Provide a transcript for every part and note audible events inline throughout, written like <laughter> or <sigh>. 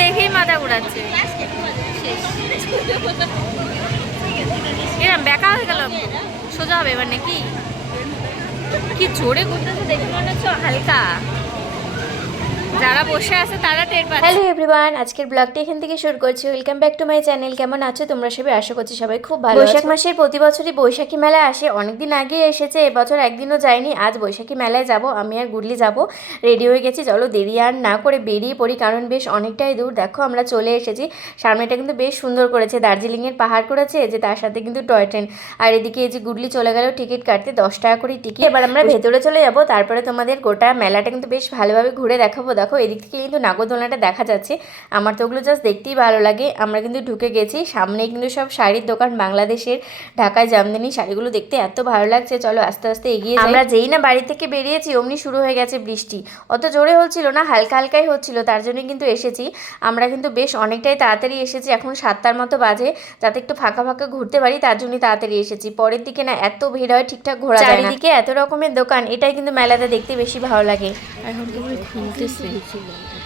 দেখেই মাথা ঘুরাচ্ছে। এরম বেকা হয়ে গেল। সোজা হবে এবার নাকি? কি জোরে ঘুরতেছে দেখে মনে হচ্ছে হালকা। যারা বসে আছে তারা টের পাচ্ছে। হ্যালো এভরিওয়ান আজকের ব্লগটি এখান থেকে শুরু করছি। Welcome back to my channel কেমন আছো? তোমরা সবাই আশা করছি সবাই খুব ভালো বৈশাখ মাসের প্রতি বছরই বৈশাখী মেলা আসে। অনেকদিন আগে এসেছে এবছর একদিনও যাইনি। আজ বৈশাখী মেলায় যাব। আমি আর গুডলি যাব। রেডি হয়ে গেছি। চলো দেরি আর না করে বেরিয়ে পড়ি কারণ বেশ অনেকটাই দূর। দেখো আমরা চলে এসেছি। সামনেটা কিন্তু বেশ সুন্দর করেছে। দার্জিলিংয়ের পাহাড় করেছে। যে তার সাথে কিন্তু টয় ট্রেন। আর এদিকে এই যে গুডলি চলে গেল টিকিট কাটতে। দশ টাকা করে টিকিট। এবার আমরা ভেতরে চলে যাব। তারপরে তোমাদের গোটা মেলাটা কিন্তু বেশ ভালোভাবে ঘুরে দেখাবো। দেখো এদিক থেকে কিন্তু নাগরদোলনাটা দেখা যাচ্ছে। আমার তো ওগুলো জাস্ট দেখতেই ভালো লাগে। আমরা কিন্তু ঢুকে গেছি। সামনে কিন্তু সব শাড়ির দোকান বাংলাদেশের ঢাকায় জামদানি। শাড়িগুলো দেখতে এত ভালো লাগছে। চলো আস্তে আস্তে এগিয়ে আমরা যেই না বাড়ি থেকে বেরিয়েছি অমনি শুরু হয়ে গেছে বৃষ্টি। অত জোরে হচ্ছিল না হালকা হালকাই হচ্ছিল তার জন্য কিন্তু এসেছি। আমরা কিন্তু বেশ অনেকটাই তাড়াতাড়ি এসেছি। এখন সাতটার মতো বাজে যাতে একটু ফাঁকা ফাঁকা ঘুরতে পারি তার জন্যই তাড়াতাড়ি এসেছি। পরের দিকে না এত ভিড় হয় ঠিকঠাক ঘোরা যায় চারিদিকে এত রকমের দোকান এটাই কিন্তু মেলাতে দেখতে বেশি ভালো লাগে। এখন তুমি খুলতেছে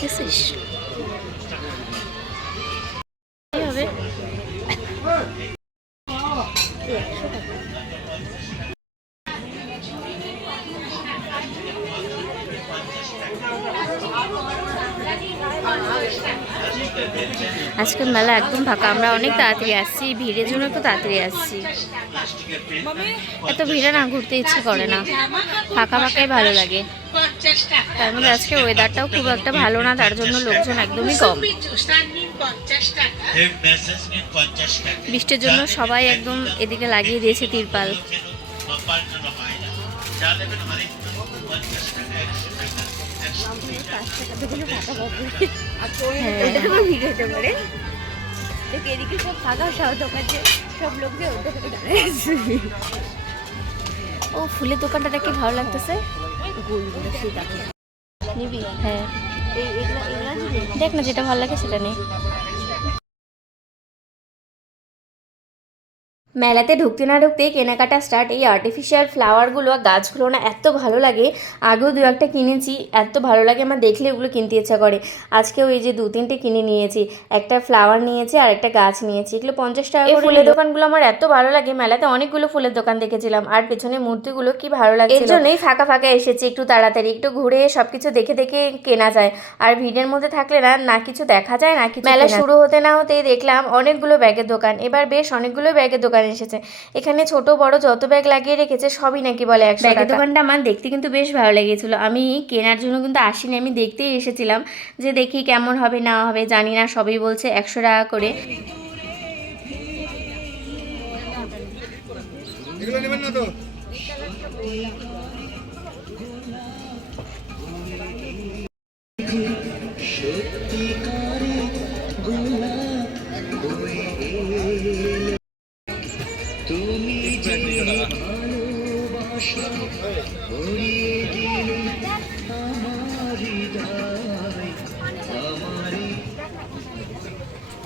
দেখেছিস? হবে? আজকের মেলা একদম ফাঁকা। আমরা অনেক তাড়াতাড়ি আসছি, ভিড়ের জন্য তো তাড়াতাড়ি আসছি। এত ভিড়ে না ঘুরতে ইচ্ছে করে না। ফাঁকা ফাঁকাই ভালো লাগে। তার মধ্যে আজকে ওয়েদারটাও খুব একটা ভালো না, তার জন্য লোকজন একদমই কম। বৃষ্টির জন্য সবাই একদম এদিকে লাগিয়ে দিয়েছে তিরপাল। এদিকে সব ফাঁকা সব দোকানে সব লোকজন ও ফুলের দোকানটা দেখে ভালো লাগতেছে নিবি হ্যাঁ দেখ না যেটা ভালো লাগে সেটা নেই মেলাতে ঢুকতে না ঢুকতেই কেনাকাটা স্টার্ট এই আর্টিফিশিয়াল ফ্লাওয়ারগুলো আর গাছগুলো না এত ভালো লাগে। আগেও দু একটা কিনেছি এত ভালো লাগে আমার দেখলে ওগুলো কিনতে ইচ্ছা করে। আজকেও এই যে দু তিনটে কিনে নিয়েছি একটা ফ্লাওয়ার নিয়েছি আর একটা গাছ নিয়েছি। এগুলো পঞ্চাশ টাকা ফুলের দোকানগুলো আমার এত ভালো লাগে মেলাতে অনেকগুলো ফুলের দোকান দেখেছিলাম। আর পেছনে মূর্তিগুলো কি ভালো লাগে এর জন্যই ফাঁকা ফাঁকা এসেছি একটু তাড়াতাড়ি একটু ঘুরে সব কিছু দেখে দেখে কেনা যায়। আর ভিড়ের মধ্যে থাকলে না না কিছু দেখা যায় না কিছু মেলা শুরু হতে না হতেই দেখলাম অনেকগুলো ব্যাগের দোকান। এবার বেশ অনেকগুলো ব্যাগের দোকান এসেছে। এখানে ছোট বড় যত ব্যাগ লাগিয়ে রেখেছে সবই নাকি বলে একশো ব্যাগের দোকানটা আমার দেখতে কিন্তু বেশ ভালো লেগেছিলো। আমি কেনার জন্য কিন্তু আসিনি আমি দেখতেই এসেছিলাম যে দেখি কেমন হবে না হবে জানি না সবই বলছে একশো টাকা করে। এগুলো নেবেন না তো?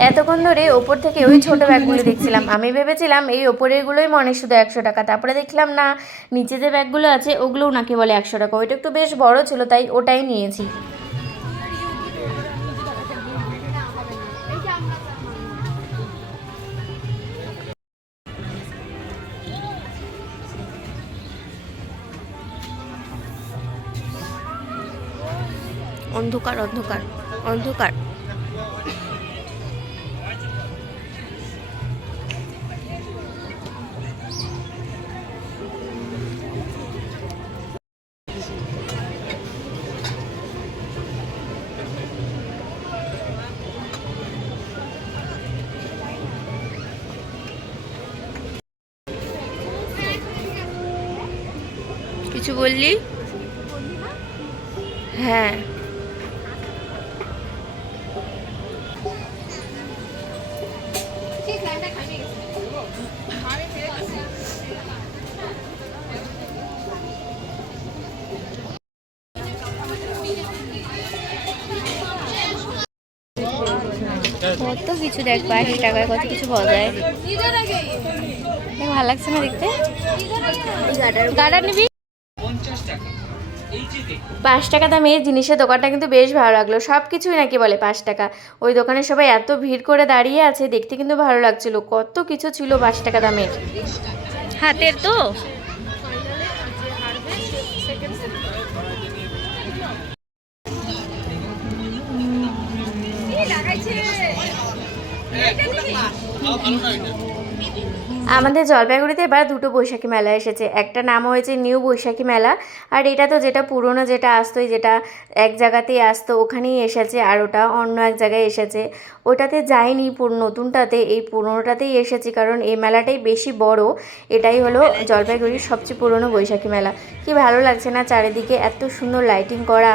এতক্ষণ ধরে ওপর থেকে ওই ছোট ব্যাগগুলো দেখছিলাম। আমি ভেবেছিলাম এই ওপরেরগুলোই মনে শুধু একশো টাকা। তারপরে দেখলাম না, নিচে যে ব্যাগগুলো আছে ওগুলোও নাকি বলে একশো টাকা। ওইটা একটু বেশ বড় ছিল, তাই ওটাই নিয়েছি। অন্ধকার অন্ধকার অন্ধকার। কিছু বললি? হ্যাঁ। কিছু দেখ বাইশ টাকায় কত কিছু পাওয়া যায় ভালো লাগছে না দেখতে? নিবি? পাঁচ টাকা দামের জিনিসের দোকানটা কিন্তু বেশ ভালো লাগল। সব কিছুই নাকি বলে পাঁচ টাকা। ওই দোকানে সবাই এত ভিড় করে দাঁড়িয়ে আছে, দেখতে কিন্তু ভালো লাগছিল। কত কিছু ছিল পাঁচ টাকা দামের। হাতের তো। আমাদের জলপাইগুড়িতে এবার দুটো বৈশাখী মেলা এসেছে। একটা নাম হয়েছে নিউ বৈশাখী মেলা, আর এটা তো যেটা পুরনো যেটা আসতো যেটা এক জায়গাতেই আসতো, ওখানেই এসেছে, আর ওটা অন্য এক জায়গায় এসেছে। ওটাতে যায়নি নতুনটাতে, এই পুরনোটাতেই এসেছি, কারণ এই মেলাটাই বেশি বড়। এটাই হলো জলপাইগুড়ির সবচেয়ে পুরনো বৈশাখী মেলা। কি ভালো লাগছে না চারিদিকে, এত সুন্দর লাইটিং করা।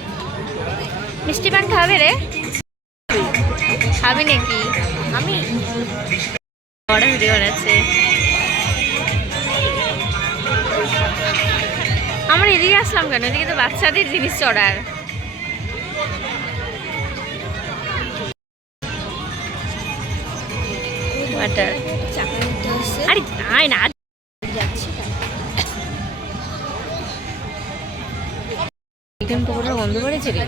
মিষ্টি পান খাবে রে? খাবি নাকি? আমি? বড় ভিডিও আছে। আমরা এদিকে আসলাম কেন? এদিকে তো বাচ্চাদের জিনিস চড়ার। ওয়াটার চিকেন পকোড়ার গন্ধ পড়েছে রে।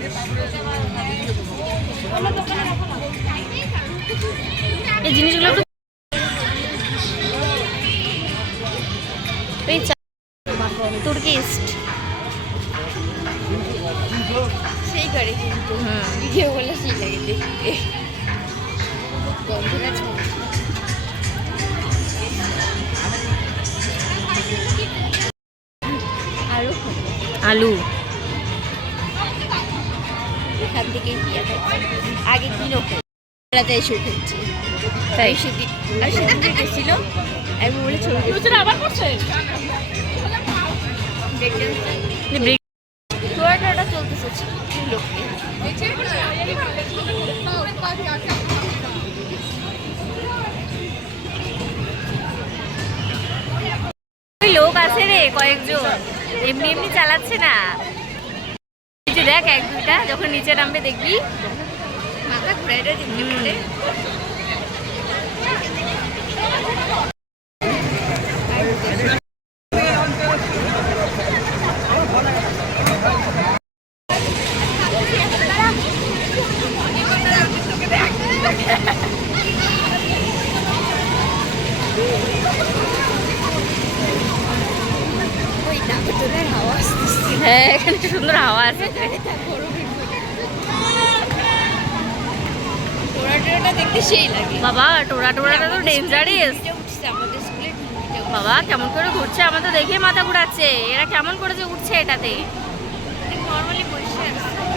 এই জিনিসগুলো একটু এই চা- তুর্কিস্ট সেই করে কিন্তু। ভিডিও বলে সেই লাগে দেখতে। গন্ধটা আলু। থেকেই খাচ্ছি আগের দিনও বেড়াতে এসে উঠেছি। তাই? সেদিন আর সেদিন যে গেছিল। আমি বলে ছবি আবার করছে চলতেছে লোককে। লোক আছে রে কয়েকজন। এমনি এমনি চালাচ্ছে না। দেখ এক দুইটা যখন নিচে নামবে দেখবি। মাথা রে যেমনি <laughs> <laughs> করে ওই দেখো তোদের হাওয়া আসতেছে হ্যাঁ এখানে সুন্দর হাওয়া আছে বাবা টোরা টোরাটা তো ডেঞ্জারিয়াস কেমন করে ঘুরছে? আমার তো দেখে মাথা ঘুরাচ্ছে। এরা কেমন করে যে উঠছে এটাতে?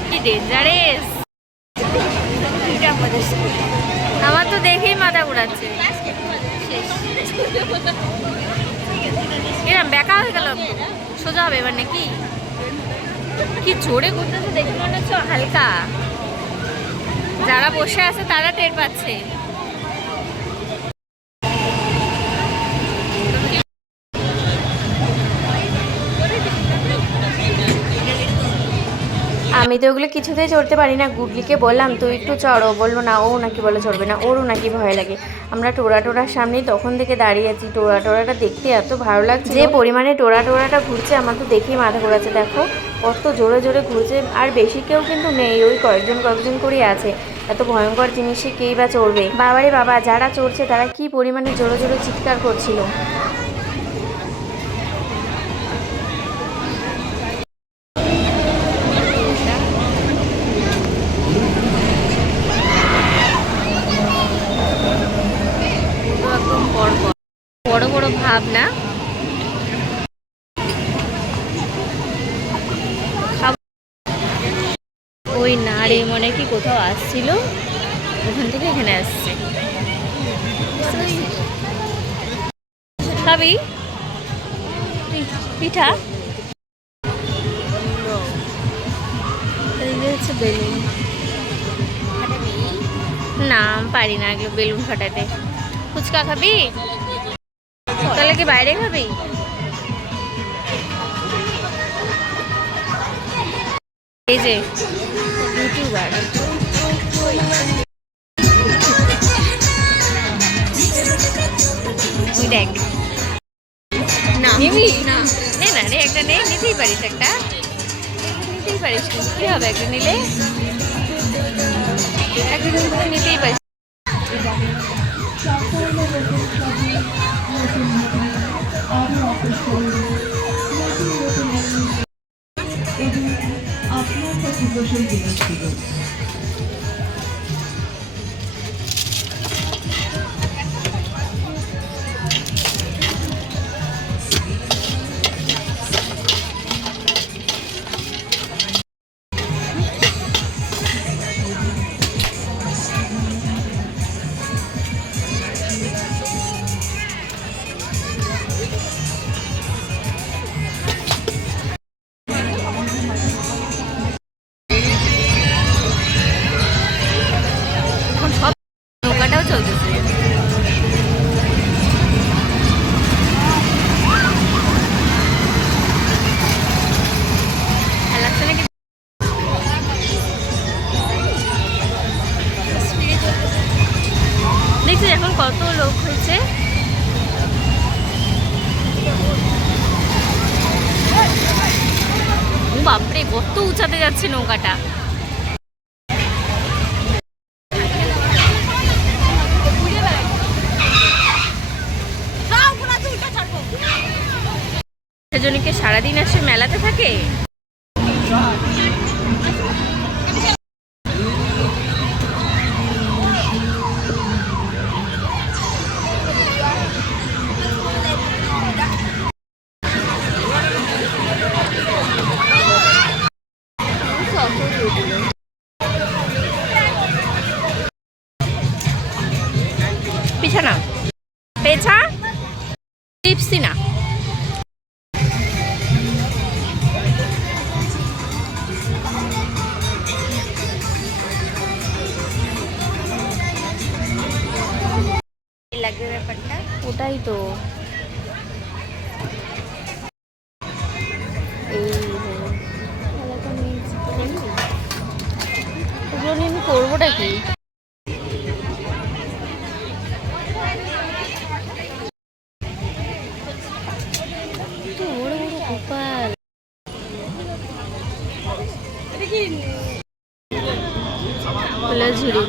কি ডেঞ্জারিয়াস আমার তো দেখেই মাথা ঘুরাচ্ছে। এরম বেকা হয়ে গেল। সোজা হবে এবার নাকি? কি জোরে ঘুরতেছে দেখে মনে হচ্ছে হালকা। যারা বসে আছে তারা টের পাচ্ছে। আমি তো ওগুলো কিছুতেই চড়তে পারি না। গুডলিকে বললাম তুই একটু চড়ো। বলল না ও নাকি বলে চড়বে না। ওরও নাকি ভয় লাগে। আমরা টোরা টোরার সামনেই তখন থেকে দাঁড়িয়ে আছি। টোরা টোরাটা দেখতে এত ভালো লাগছে যে পরিমাণে টোরা টোরাটা ঘুরছে আমার তো দেখেই মাথা ঘোরাচ্ছে। দেখো কত জোরে জোরে ঘুরছে আর বেশি কেউ কিন্তু নেই। ওই কয়েকজন কয়েকজন করেই আছে। এত ভয়ঙ্কর জিনিসে কেই বা চড়বে? বাবারে বাবা যারা চড়ছে তারা কি পরিমাণে জোরে জোরে চিৎকার করছিল পুরো একদম বড় বড় বড় বড় ভাব না ওই না রে মনে কি কোথাও আসছিল? ওখান থেকে এখানে আসছে। খাবি পিঠা? হচ্ছে বেলুন। না পারি না এগুলো বেলুন ফাটাতে। ফুচকা খাবি? তাহলে কি বাইরে খাবি? এই যে ইউটিউবার। দেখ। না। নিবি না নে না রে একটা নে নিতেই পারিস একটা। নিতেই পারিস। কিন্তু কি হবে একটা নিলে? একটা কিন্তু উঁচাতে যাচ্ছে নৌকাটা। সারাদিন আসে মেলাতে থাকে? তো। আমি করবোটা কি? ঝুড়ি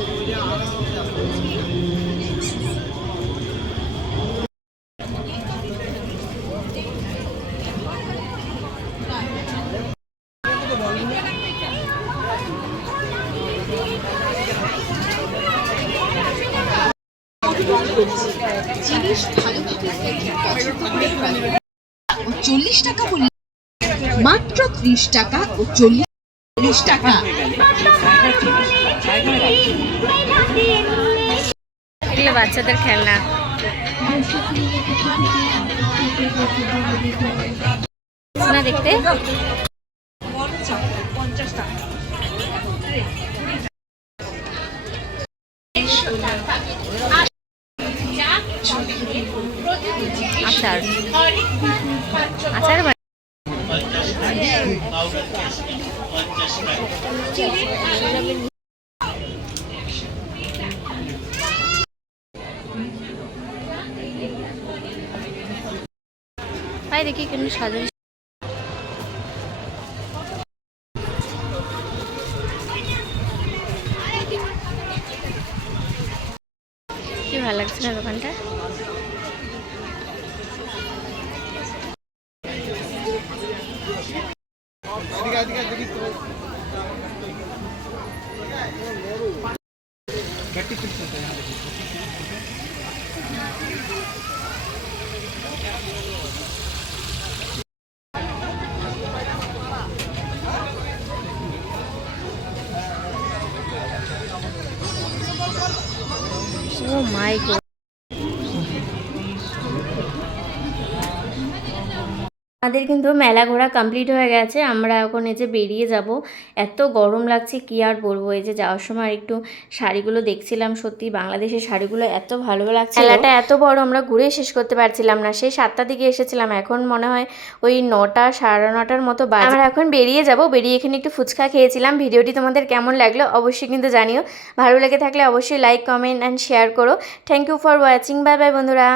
চল্লিশ টাকা বললে মাত্র ত্রিশ টাকা ও চল্লিশ টাকা। বাচ্চাদের খেলনা। দেখতে? আচার। আচার তাই দেখি কেন সাজানো ও আমাদের কিন্তু মেলা ঘোরা কমপ্লিট হয়ে গেছে। আমরা এখন এই যে বেরিয়ে যাব। এত গরম লাগছে কি আর বলব? এই যে যাওয়ার সময় একটু শাড়িগুলো দেখছিলাম সত্যি বাংলাদেশের শাড়িগুলো এত ভালো লাগছে মেলাটা এত বড় আমরা ঘুরে শেষ করতে পারছিলাম না। সেই সাতটার দিকে এসেছিলাম। এখন মনে হয় ওই নটা সাড়ে নটার মতো বাজে। আমরা এখন বেরিয়ে যাব। বেরিয়ে এখানে একটু ফুচকা খেয়েছিলাম। ভিডিওটি তোমাদের কেমন লাগল অবশ্যই কিন্তু জানিও। ভালো লেগে থাকলে অবশ্যই লাইক কমেন্ট অ্যান্ড শেয়ার করো। Thank you for watching bye bye বন্ধুরা।